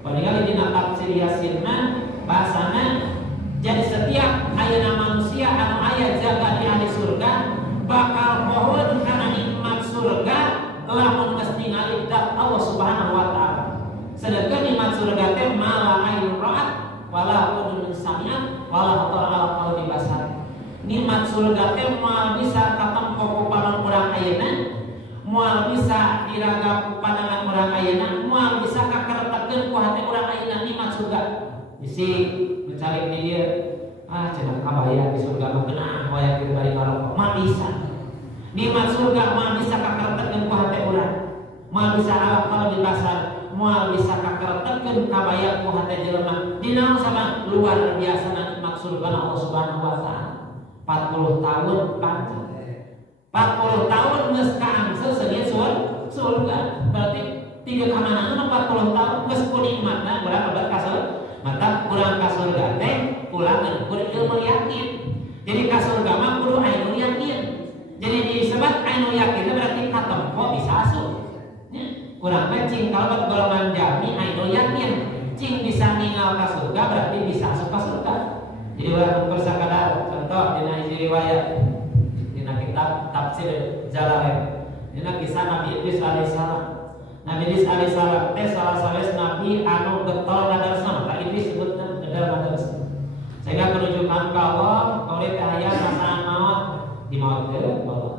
Padahal di tafsir Yasin bahasana jadi setiap ayeuna manusia anu aya jaga di ahli surga bakal pohon karena nikmat surga lamun geus ningali zat Allah Subhanahu wa taala. Sedangkan nikmat surga teh mala ayn ra'at wala udhun sami'at wala khatar ala qalbi basar. Nikmat surga teh moal bisa katempo ku panon urang ayeuna, moal bisa diragap ku pandangan urang ayeuna, moal bisa kakertekeun ku hate urang ayeuna nikmat surga. Bisi mencari di dia cenah kabaya di surga mah geunah hoyong kitu bari ngaroko mah bisa. Nikmat surga mah bisa kakertekeun ku hate urang, moal bisa ala qalbi basar, moal bisa kakertekeun kabaya ku hate jelema. Dinaon sama luar biasa nikmat surga Allah Subhanahu wa taala. 40 tahun panjang. 40 tahun geus kaangseul sedia surga. Berarti 3 kamanana 40 tahun geus ku nikmatna urang abad ka surga. Mata urang ka surga teh ulangan kudu ilmu yakin. Jadi ka surga mah kudu ainul yakin. Jadi disebut ainul yakin berarti katempo bisa asup. Urang teh cing kalebet golongan jami ainul yakin. Cing bisa ningal ka surga berarti bisa asup ka surga. Jadi urang ukur sakadar contoh dina hiji riwayat dina kitab tafsir Jalalain dina kisah Nabi Idris alaihissalam. Nabi Idris alaihissalam teh salah sawes nabi anu getol ngadarsan ka Idris sebutna gedal ngadarsan. Sehingga menunjukkan ka Allah kaulih teh aya perasaan maut di maut teh Allah.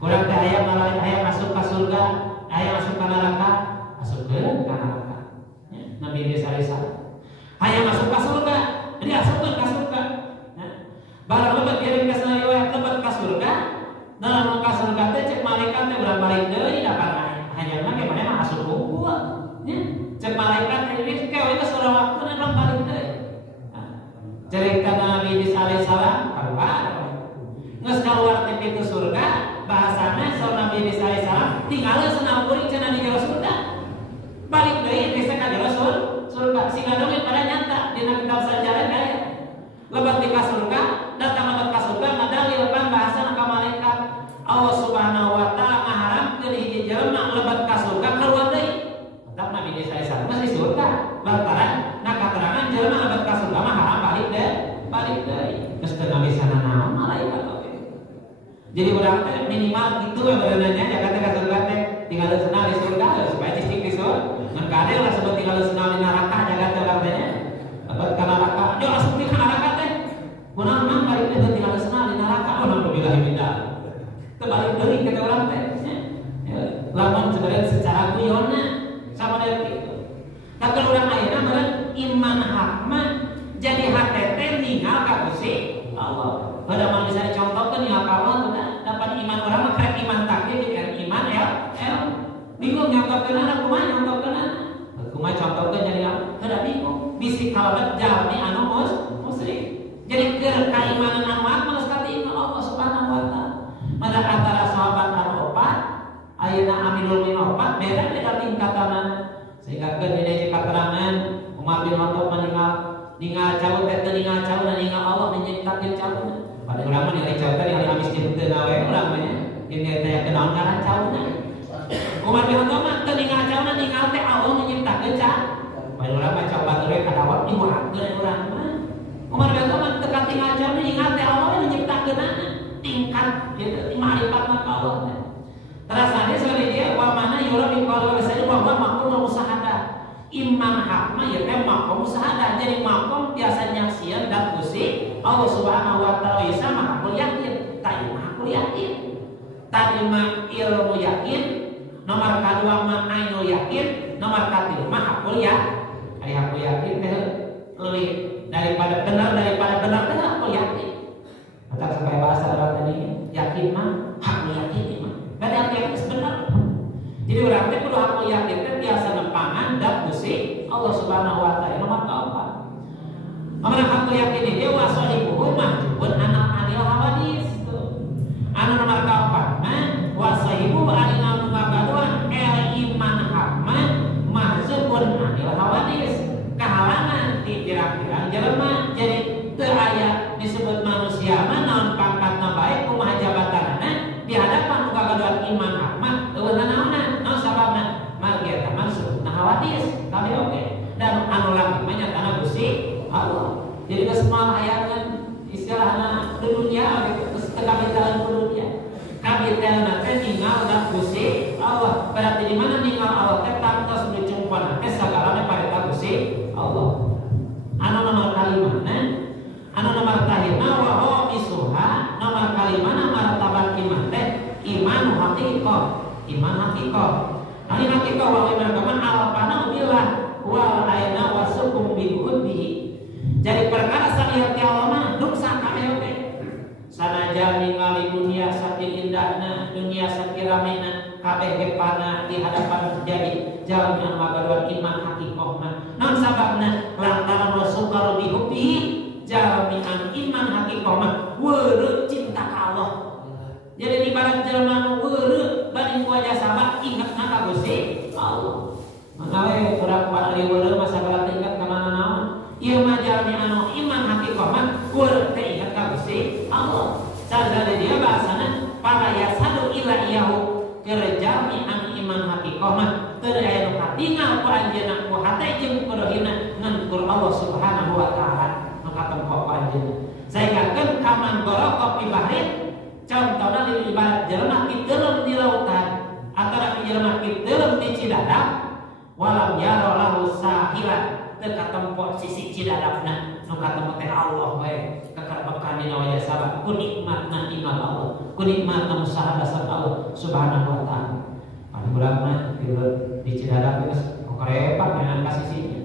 Urang teh aya masuk ka surga, aya masuk ka neraka, masukkeun ka neraka. Nabi Idris alaihissalam. Aya masuk ka surga, diasupkeun ka surga. Barang lebat kirim ke sana riwayat lebat ka surga, dalam ka surga teh cek malaikat teh urang balik deui da kana hanyana ge mane mah asup unggul. Cek malaikat teh geus kewe geus urang waktuna urang balik deui. Cerita Nabi Idris alaihissalam kaluar. Geus kaluar teh pintu surga, bahasana saur Nabi Idris alaihissalam tinggal senang kuring cenah di jero surga. Balik deui geus ka jero surga. Sing dongeng pada nyata dina kitab sejarah aya. Lebat di surga, datang lebat ka surga ngadalilkeun bahasa ka malaikat Allah Subhanahu wa taala ngaharamkeun hiji jelema lebat ka surga kaluar deui. Tetap Nabi Idris alaihissalam masih surga. Lantaran katerangan jelema lebat ka surga mah haram balik deui. Geus teu bisa nanaon malaikat oge. Jadi urang teh minimal kitu we beunanya jaga teh ka surga teh tinggal senal di surga supaya cistik di surga. Mun kade lah sebut tinggal senal di neraka jaga teh urang teh lebat ka neraka. Yo asup di neraka teh kunaon mah balik teh tinggal senal di neraka. Alhamdulillah bidah. Teu balik deui ka urang teh. Lamun secara guyonna sama dari kitu. Tapi urang ayeuna meureun iman hakma jadi hate teh ninggal ka Gusti Allah. Pada mah bisa dicontohkeun ninggal ka Allah dapat iman urang mah karek iman takdir jeung iman bingung nyontohkeun anak kumaha nyontohkeun anak. Kumaha contohkeun jadi kada bingung. Bisi kalebet jalmi anu musyrik. Jadi keur kaimanan anu hakma geus katiimna Allah Subhanahu wa taala. Mada antara sahabat anu opat ayeuna Aminul Min opat beda-beda tingkatanna. Sehingga keur dina keterangan Umar bin Khattab ningal jauh teh ningal jauh dan ningal Allah menciptakeun jauhna. Pada urang mah ningali jauh teh ningali amis di teu nawe urang mah nya. Ini teh kenaon ngaran jauhna. Umar bin Khattab mah teu ningal jauhna ningal teh Allah menciptakeun jauh. Pada urang mah coba tuluy kadawat diurangkeun urang mah. Umar bin Khattab mah teu katingal jauhna ningal teh Allah menciptakeunna tingkat kitu ma'rifatna ka Allah teh. Terasa dia sekali dia wa mana yura bi qaul sayyid wa maqul musahadah. Iman hakma ya teh makom musahadah. Jadi makom biasa nyaksian dan Gusti Allah Subhanahu wa taala isa mah yakin, tadi mah yakin. Tadi mah ilmu yakin, nomor kedua mah ainul yakin, nomor ketiga mah hakul ya. Ari hakul yakin teh leuwih daripada benar teh hakul yakin. Maka sampai bahasa Arab tadi yakin mah hakul yakin mah. Berarti hakul yakin benar. Jadi urang teh kudu hakul yakin teh biasa nempangan dan Gusti Allah Subhanahu wa taala nomor keempat. Amanah hakul yakin dia wasaibuhu mahjubun anil hawadis. Anu nomor keempat mah wasaibuhu alina muqaddadun iman hakma mahjubun anil hawadis. Kahalangan ti pirang-pirang jelema jadi teu aya disebut manusia mah naon pangkatna bae kumaha jabatanna di hadapan muqaddadun iman hakma eueuh naon sababna margi eta maksud nah hawadis tapi oke. Gusti Allah. Jadi kesemal hayatkan istilahna dunia gitu, terus tegabitalan dunia. Kabitalan teh ninggal da Gusti Allah. Berarti di mana ninggal Allah teh tantos dicumpan teh sagalana pareta Gusti Allah. Anu nomor kalimana, anu nomor tahina wa huwa misuha, nomor kalimana martabat iman teh iman haqiqah, iman haqiqah. Ani haqiqah wa iman kaman alfana billah wal ayna wasukum bihi. Jadi perkara sakit Allah mah duk sakabeh teh. Sanajan ningali dunia saking indahna, dunia saking ramena, kabeh ge pana di hadapan jadi jalmi anu ngagaduhan iman haqiqah mah. Naon sababna? Lantaran wasukar bihi jalmi anu iman haqiqah mah weureu cinta ka Allah. Jadi ibarat jelema nu weureu bari wajah sabab ingatna ka Gusti Allah. Manggawe urang padari weureu mah sabaraha ingat ka naon? Ieu mah jalmi anu iman haqiqah mah weureu teh ingat ka Gusti Allah. Sadaya dia bahasana para yasadu ila iyahu kerjami anu iman haqiqah mah teu aya nu katingal ku anjeunna ku hate jeung kurohina ngan kur Allah Subhanahu wa taala maka tempo anjeunna. Saegakeun kaman gorok fi bahrin contohna di ibarat jelema kiteureum di lautan atau jelema kiteureum di Cidadap walam yaro lahu sahilan teu katempo sisi Cidadapna nu katempo teh Allah bae kakarbakan dina wajah sabab ku nikmatna iman Allah ku nikmatna musahabah Allah Subhanahu wa taala. Pan urang mah di Cidadap geus korepak dengan kasisinya.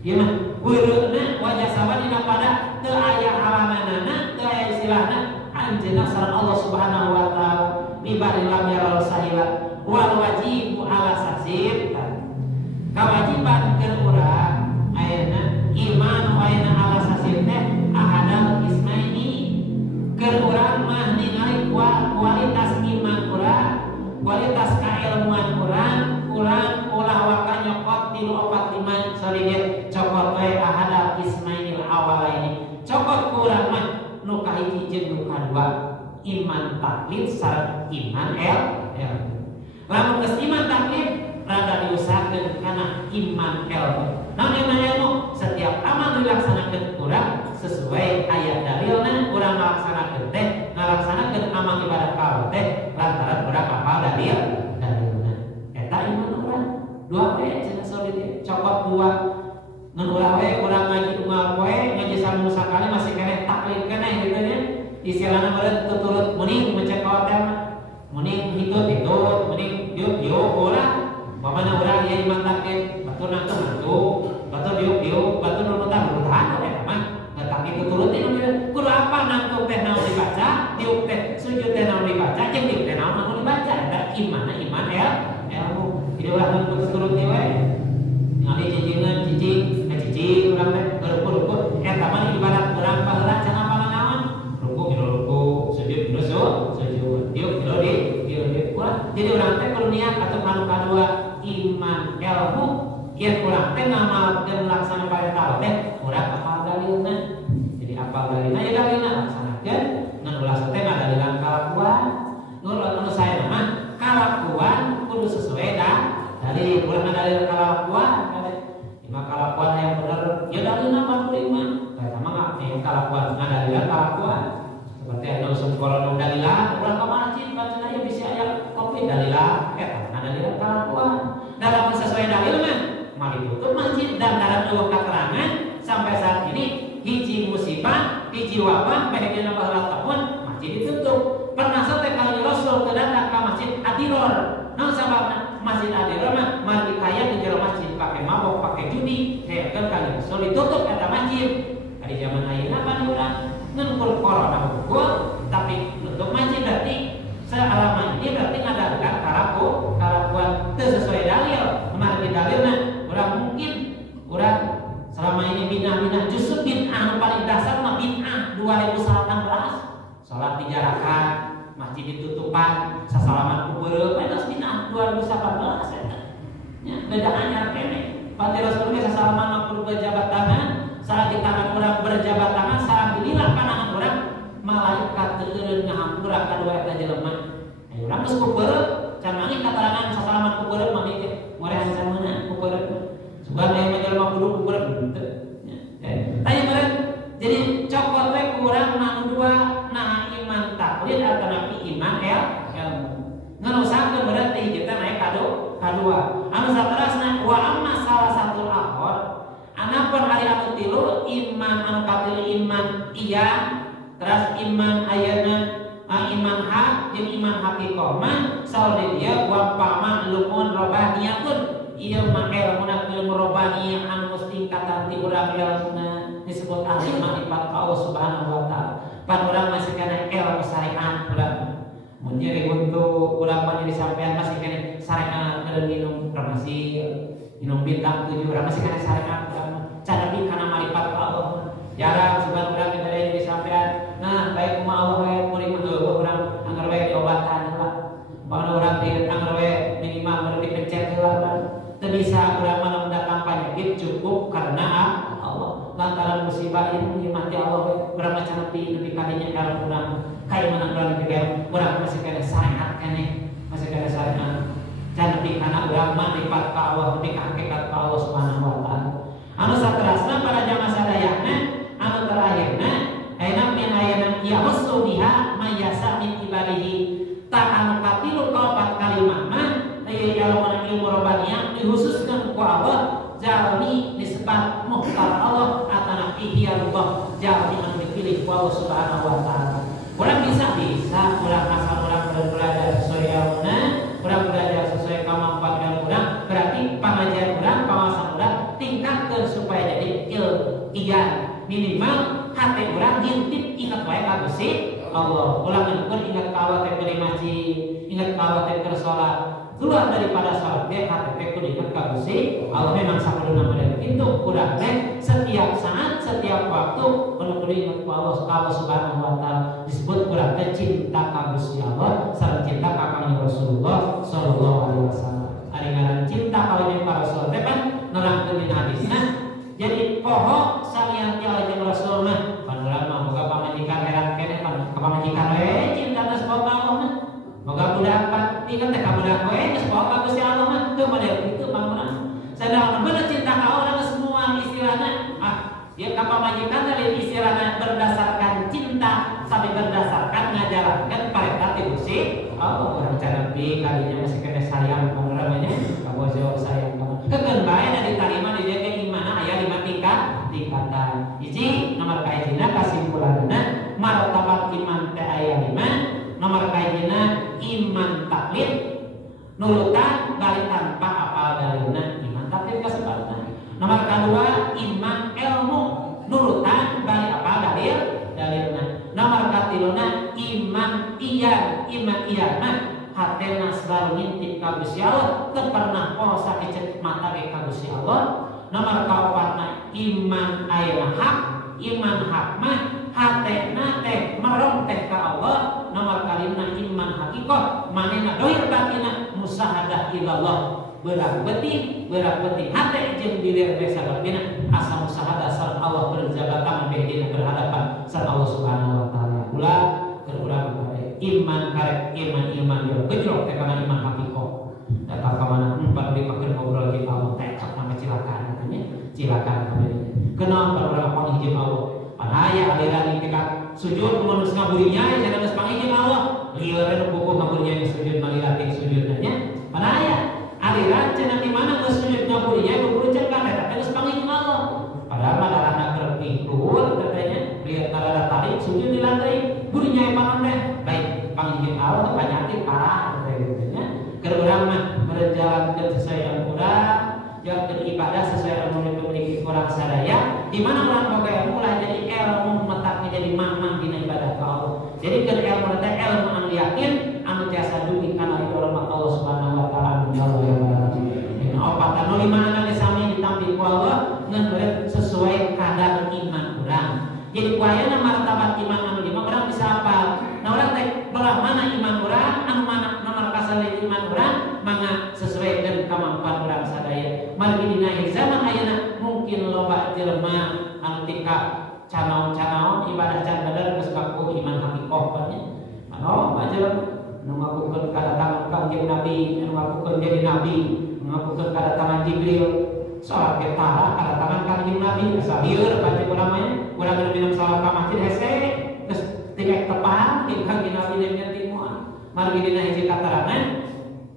Ieu mah weureuna wajah sabab dina pada teu aya halamanana teu aya istilahna anjeunna sareng Allah Subhanahu wa taala mibari lam yaral sahila wal wajibu ala sasir. Kewajiban keur urang ayeuna iman ayeuna ala sasir teh ahadal ismaini keur urang mah ningali kualitas iman urang, kualitas kailmuan urang ulah waka nyokot 345 sorige cokot we ahadal ismainil awalaini cokot urang mah nu kahiji jeung nu kadua iman taklid sareng iman lamun geus iman taklid rada diusahakeun kana iman ilmu. Namun iman ilmu setiap amal dilaksanakeun urang sesuai ayat dalilna urang ngalaksanakeun teh ngalaksanakeun amal ibadah ka Allah teh lantaran urang hafal dalilna. Eta iman urang. Dua we cenah solid cokot dua. Ngan urang we urang ngaji unggal poe ngaji samu sakali masih keneh taklid keneh gitu nya. Istilahna meureun tuturut meuning mencek ka hotel mah. Meuning hitut meuning diuk ulah. Mamana urang ieu iman taklid batur nangtung nangtung batur diuk batur nurutan eta mah ngatake tuturut ieu kudu apa nangtung teh naon dibaca diuk teh sujud teh naon dibaca jeung diuk teh naon dibaca eta imanna iman ilmu. Jadi urang mun tuturut ieu we ningali cicingan cicing urang teh ruku eta mah ibarat urang baheula can apa naon ruku sujud sujud diuk diuk jadi urang teh kudu niat atuh anu kadua iman ilmu kieu urang teh ngamalkeun laksana parentah teh urang hafal dalilna. Jadi hafal dalilna ya dalilna laksanakeun ngan ulah teh ngadalilan kalakuan. Anu sae mah kalakuan kudu sesuai dalil. Ulah ngadalil kalakuan lima kalakuan yang bener ya dalilna 45. Eta mah kalakuan ngadalilan kalakuan. Seperti anu usul korona dalilan urang ka masjid bacana ya bisi aya kopi dalilan eta ngadalilan kalakuan. Dalam sesuai dalil mah ditutup masjid dan dalam dua keterangan sampai saat ini hiji musibah, hiji wabah, bahagia baheula tahun masjid ditutup. Pernah teh kali Rasul kedatang ke masjid Adiror. Naon sababna? Masjid Adiror mah mari kaya di jero masjid pakai mabok, pakai judi, heeukeun kali Rasul ditutup eta masjid. Di zaman ayeuna pan urang ngeun corona hukum tapi nutup masjid berarti selama ini berarti ngadakan kalakuan teu sesuai dalil. Mari dalilna urang mungkin urang selama ini bid'ah justru bid'ah paling dasar mah bid'ah 2018 salat di jarakan masjid ditutupan sasalaman kubeureum eta bid'ah 2018 eta nya beda anyar keneh pati Rasul ge sasalaman mah kudu berjabat tangan salat di tangan urang berjabat tangan salam dililah panangan urang malaikat teu eureun ngahampura kadua eta jelema. Urang geus kubeureum can mangih katerangan sasalaman kubeureum mah mikir morehan sameuna kubeureum. Sugan aya jelema kudu kubeureum teu. saterasna wa amma salah satu akhir anapun hari anu tilu iman anu katilu iman iya terus iman ayeuna iman hak jeung iman hakikoh mah saur dia wa pama lumun robaniyatun ieu mah ilmuna ilmu robaniyah anu tingkatan ti urang ilmuna disebut ahli makrifat Allah Subhanahu wa taala. Pan urang masih kana ilmu syariat urang. Mun nyeri untuk urang mah jadi sampean masih kana syariat keur minum farmasi, minum bintang 7 urang masih kana syariat urang. Cara bi kana makrifat Allah. Jarang seban urang kita jadi sampean. Nah, baik kumaha Allah we murid mah urang anggar we diobatan lah. Bangna urang teh anggar we minimal baru dipencet heula. Teu bisa urang mah mendatang penyakit cukup karena Allah. Lantaran musibah ini mati Allah urang macam nepi kadinya kalau urang kayak mana urang pikir urang masih kena syariat keneh masih kena syariat jangan nepi kana urang makrifat ka Allah nepi ka hakikat ka Allah Subhanahu wa taala. Anu saterasna para jamaah sadayana anu terakhirna ayeuna min ayeuna yahussu biha mayasa min ibadihi ta anu katilu kaopat kalimah mah aya dalam ilmu robaniyah dikhususkeun ku Allah jalmi disebut mukhtar Allah atana ihyallah jalmi anu dipilih ku Allah Subhanahu wa taala. Urang bisa urang asal urang belajar sesuai ilmuna, urang belajar sesuai kemampuan urang, berarti pangajian urang, pengawasan urang tingkatkeun supaya jadi ilmiah. Minimal hati urang ngintip ingat wae ka Gusti Allah. Ulang ngeun ingat ka Allah teh keur ngaji, ingat ka Allah teh keur salat. Keluar daripada salat teh hati teh kudu ingat ka Gusti Allah. Memang sakudu mah itu urang teh setiap saat, setiap waktu kudu ingat ka Allah Subhanahu wa taala. Disebut urang teh cinta ka Gusti Allah sareng cinta ka Kanjeng Rasulullah sallallahu alaihi wasallam. Ari ngaran cinta ka Rasul teh kan nerangkeun dina hadisna. Jadi poho salian ti Kanjeng Rasul mah panuran mah boga pamajikan heran keneh pamajikan we cinta geus boga Allah mah. Boga budak pati kan teh ka budak we geus boga Gusti Allah mah teu model kitu panuran. Sadayana bener cinta ka Allah semua istilahna ya ka pamajikan dari istilahna berdasarkan cinta sampai berdasarkan ngajarankeun parenta ti Gusti Allah. Urang cara pi kadinya masih kena sayang panuran nya ka bojo sayang banget. Kekeun bae da ditarima di dieu imana aya 5 tingkatan. Hiji nomor kahijina kasimpulanna martabat iman teh aya 5. Nomor kahijina iman taklid nurutan bari tanpa apal dalilna iman taklid kasebatna. Nomor kedua iman ilmu nurutan bari apal dalilna. Nomor katiluna iman iya mah hatena selalu ngintip ka Gusti Allah teu pernah poho sakecet mata ke ka Gusti Allah. Nomor kaopatna iman ayeuna hak iman hak mah hatena teh merong teh ka Allah. Nomor kalina iman hakikoh manehna dohir batina musahadah ilallah berak beti hate jeung bilir teh sababina asa musahadah sareng Allah berjabatan beh berhadapan sareng Allah Subhanahu wa taala. Ulah keur urang iman karek iman yo gejrok teh kana iman hakikoh. Eta ka mana empat dipakeun ngobrol di Allah teh sama cilakaan katanya cilakaan kabeh. Kenapa urang panghijieun Allah? Panaya aliran tingkat sujud mun geus ngaburinya jangan geus panghijieun Allah. Lieureun buku ngaburinya sujud malilating sujudna nya. Panaya aliran cenah di mana geus sujud ngaburinya kudu cekan eta teh geus panghijieun Allah. Padahal madarana keur pikuh katanya lihat narada tarik sujud di lantai burinya panon teh baik panghijieun Allah penyakit parah katanya. Keur urang mah berjalan sesuai yang urang yang beribadah sesuai ilmu yang memiliki orang sadaya di mana orang boga ilmu lah jadi ilmu metaknya jadi mamang dina ibadah ka Allah. Jadi keur ilmu teh ilmu anu yakin anu tiasa dugi kana rahmat Allah Subhanahu wa taala Allah ya rabbi. Dina opat anu limana geus sami ditampi ku Allah ngeun sesuai kadar iman urang. Jadi kuayana martabat iman anu lima urang bisa hafal. Nah urang teh belah mana iman urang anu mana nomor kasalih iman urang mangga sesuai dengan kemampuan urang sadaya. Margi dina zaman ayeuna mungkin loba jelema anu tingkah canaon-canaon ibadah can bener geus ngaku iman hakikoh nya. Mano jelema nu ngakukeun kadatangan Kanjeng Nabi, nu ngakukeun jadi nabi, ngakukeun kadatangan Jibril, salat ge tara kadatangan Kanjeng Nabi, asa lieur baca urang mah urang geus minum salat ka masjid hese geus tingek tepan ti Kanjeng Nabi jeung timuan. Margi dina hiji katarangan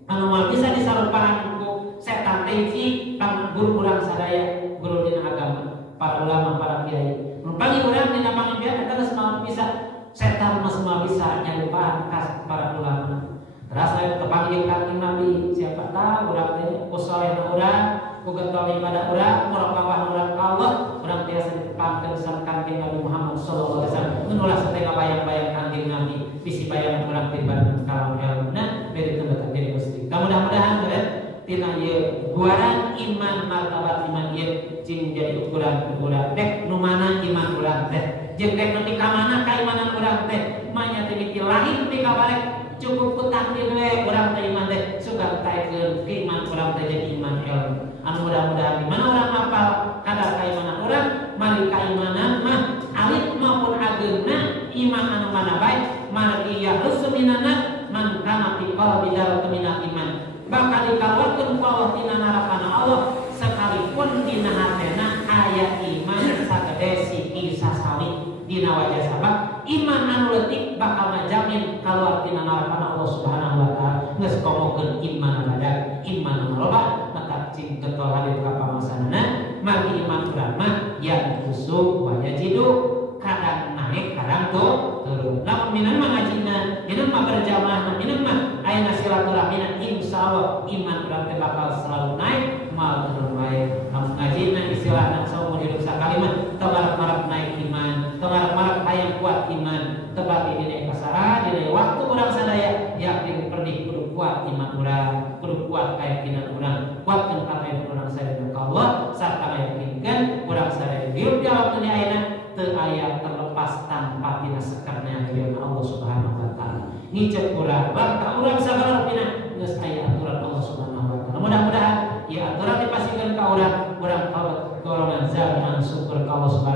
anu moal bisa disaruparan ku eta teh guru urang sadaya, guru dina agama, para ulama, para kiai. Nu bagi urang dina pangimpian eta geus mah bisa setan mas mah bisa nyalupaan kas para ulama. Terus saya terpanggil kanjeng Nabi, siapa tahu urang teh ku salehna urang, ku getol ibadah urang, muraqabah urang ka Allah, urang tiasa ditepangkeun sareng kanjeng Nabi Muhammad sallallahu alaihi wasallam. Mun ulah satengah bayang-bayang kanjeng Nabi, bisi bayang urang teh bareng kalam ilmuna beri tempat diri Gusti. Mudah-mudahan bener tina ieu guaran iman martabat iman ieu cing jadi ukuran dek nu mana iman urang teh jeung dek nepi ka mana kaimanan urang teh manya teh miti lahir nepi ka barek cukup ku takdir we urang teh iman teh sugan taekeun iman urang teh jadi iman ilmu anu mudah-mudahan di mana urang hafal kadar kaimanan urang mari kaimanan mah alit maupun ageuna iman anu mana baik mana iya rusuminana man kana fi qalbi dalam minal iman bakal dikaluarkeun ku Allah tina narakana Allah sekalipun dina hatena aya iman sagede siki sasawi dina wajah sabab iman anu leutik bakal ngajamin kaluar tina narakana Allah Subhanahu wa taala geus komokeun iman badak iman anu loba mata cing getol hadir ka pamasanana mari iman urang mah yang kusuk wa yajidu kadang naik kadang turun lamun minan mah ngajina minan mah berjamaah minan mah aya silaturahmina insyaallah iman urang teh bakal selalu naik mal turun wae lamun ngajina istilahna saumur hidup sakalimat teu marap-marap naik iman teu marap-marap hayang kuat iman teu bagi dina pasara dina waktu urang sadaya yakin perdi kudu kuat iman urang kudu kuat keyakinan urang kuatkeun katayan urang sadaya ka Allah sarta yakinkeun urang sadaya hidup di alam dunia ayeuna teu aya terlepas tanpa tina sekerna firman Allah Subhanahu wa taala. Ngicet urang bakal urang sagala rupina geus aya aturan Allah Subhanahu wa taala. Mudah-mudahan ieu aturan dipasikeun ka urang, urang golongan zaman syukur ka Allah Subhanahu